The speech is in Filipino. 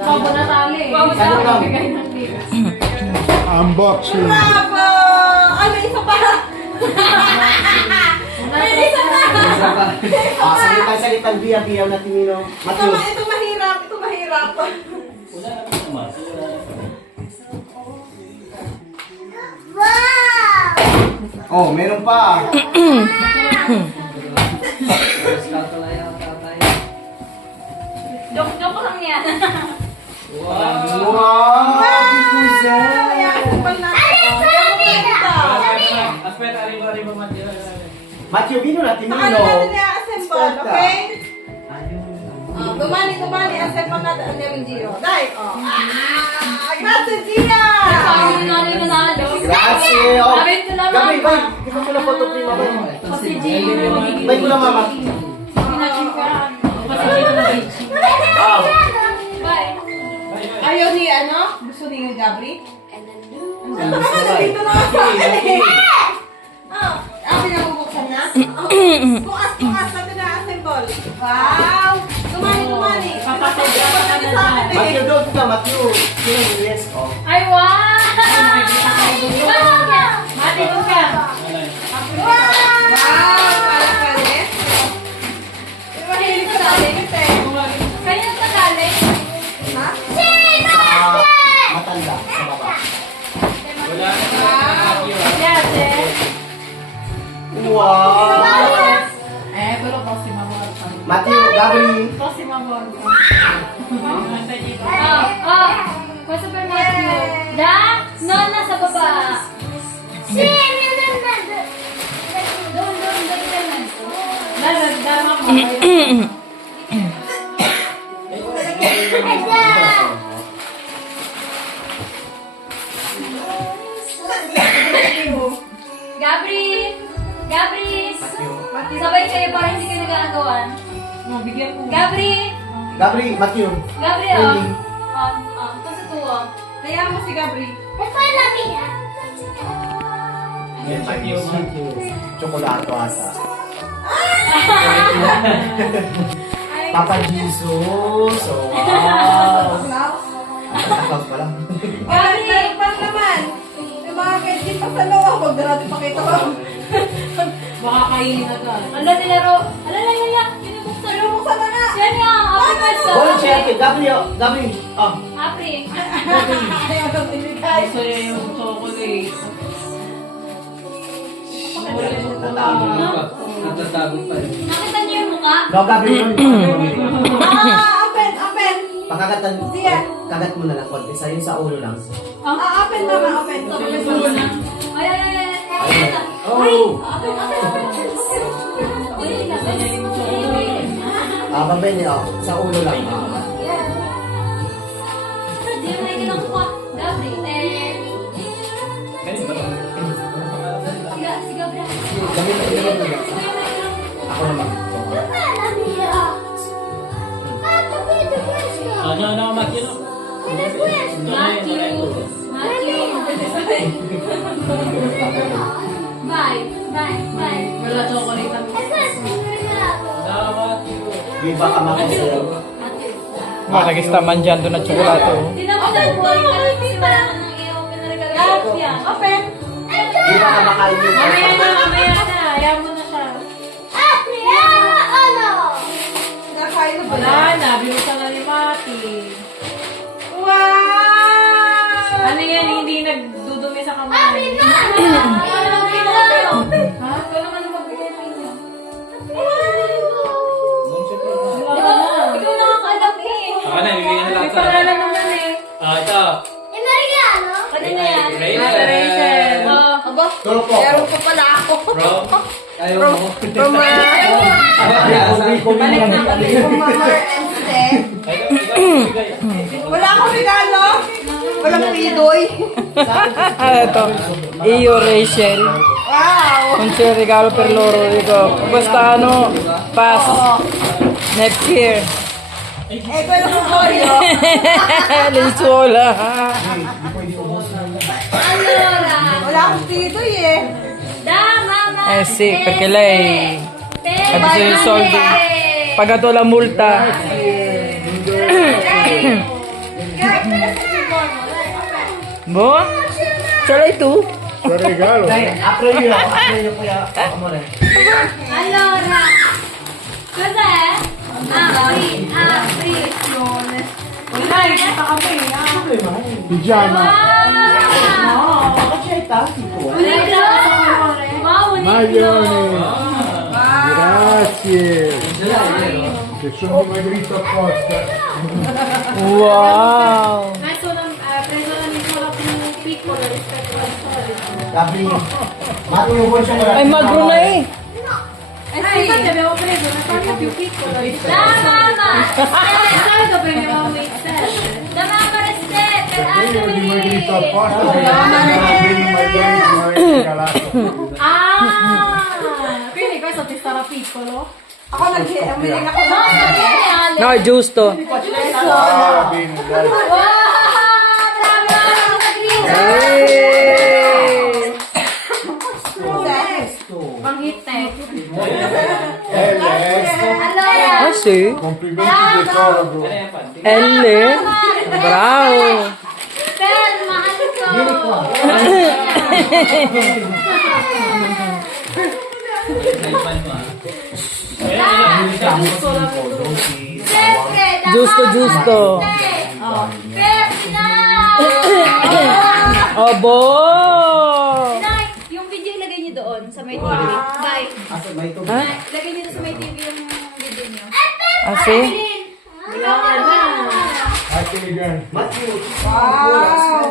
Pabo na tali. Pabo na bigay ng tips. Unboxing. Bravo! Ay, may isa pa! May isa pa! Salitan biya-biya na tinino. Ito mahirap, ito mahirap. Oh, meron pa. Joke lang yan. Wow! Kaya, kumpal na. Matthew, bino na Paano tinino. natin i-assemble, okay? Gumani, assemble natin ang namin Gio. Dai, oh. Grazie, Gia! Sabi na namin manalo. Grazie. Oh. Sabi ko na Gabi, mama. bay. Kita ko na photo prima, bay. Kasi Jay na magiging. Bay ko na, mama. Pinaching ka. Kasi Jay na magiging. Ah. Bye. Ayaw ni, ano? Gusto ni Gabri? Ano ba dito na ako sa akin eh? Pinabubuksan na? Bukas natin na-assemble. Wow! Gumani. Papasadya ka na dyan. Matthew, doon ka, Matthew. Sino yung yes, oh. Ay, wow! Mati ko ka. Wow! Parang kalit. Mahilig sa galing eh. Kanya sa galing. Ha? Matanda, sa baba. Wow! Yate. Wow! Pero kasi mabot. Matthew, Gabri. Kasi mabot. Kwa Super Matthew. Da? No, nasa baba. Doon. Nagdama mo. Gabri! Sabay kayo para hindi kayo nag-aagawan. Bigyan ko. Gabri, Matthew. oh. Kasi to, oh. Kaya mo si Gabri. Chocolate asa. Papa Jesus. Oh, wow. Nakakawag pa lang. Gabri! Meron pa naman. Yung mga kaisin pa sa loob. Huwag na natin pakita ko. Baka kainin na to. Ala, nilaro. Ala, binubuksan. Buksan na nga. Yan yung Apri Pesa. Bola siya ate. Gabri, oh. Gabri. Oh. Apri. Ayaw na binigay. Sa'yo yung chocolate. Nakita niyo yung mukha? No, Gabri. Open. Pakakatan. Diyan. Kagat mo na lang konti. Sa yung sa ulo lang. Open mama, open. Ay. Oh. Open. Pabeni, oh. Sa ulo lang. Hindi na nakikita ang mukha. Gabri. Si Gabri. Gamit mo. Ako naman. No, Matthew. Matthew. Bye. Wala chocolate ang Di ba ka makasayaw? Makagistaman dyan doon na tsokolate. Hindi naman sa buhay ka lang kasi wala ka nang i-open na regalo yan. Open. Di ba ka makain yung Mamaya na. Ayaw mo na siya. Nakain na ba? Wala na. Binuksan na ni Mati. Wow! Ano yan? Hindi nagdudumi sa kamay. Ha? Ikaw naman ang magbigay ng inyo. Ikaw nakakaalam eh. Bibigyan na May pangalan naman eh. Ito. Ano na yan? Rachel. Aba, Turo po. meron pa pala ako. Bro. Ayaw mo. From Mama and Steph. Wala akong regalo. Walang pidoy. Ano to? Iyo, Rachel. Wow! Non c'è regalo per loro, dico. Quest'anno pass. Next year. Pero kung Oreo. Lenzuola. Allora. Wala akong pidoy eh. Mama. Eh sì, perché lei ha bisogno di soldi. Pagato la multa. Bo? Shall I do? Sa regalo. Dahil, April yun kuya. Ako mo rin. Allora, cos'è? Apri. Wala, kita kami. Pigiama. Bakit siya itasi ko? Wow, Maglione. Grazie. Che sono dimagrito apposta. Wow! preso la misura più piccola rispetto al solito. Sabi, matulungan siya Ay, magro na eh. Infatti abbiamo preso una cosa più piccola rispetto al solito. Di solito prendiamo un XL. Da mamma reste per Sono dimagrito altri. apposta perché i maglioni mi avete regalato. Ah, quindi questo ti sarà piccolo? Ako umiling ako No, ng Ale. No, giusto. Ah, bene, dai. Wow, bravo, Pang-hit-tech. Allora, Ah, sì? Complimenti decologo. L. Bravo. ferma, Giusto, giusto. Abo! Nay, yung video ilagay niyo doon sa may TV. Bye. Asa ba ito? Ha? Ilagay niyo doon sa may TV yung video niyo. Ah, see? Wala na. Ate Ligan. Matthew. Wow!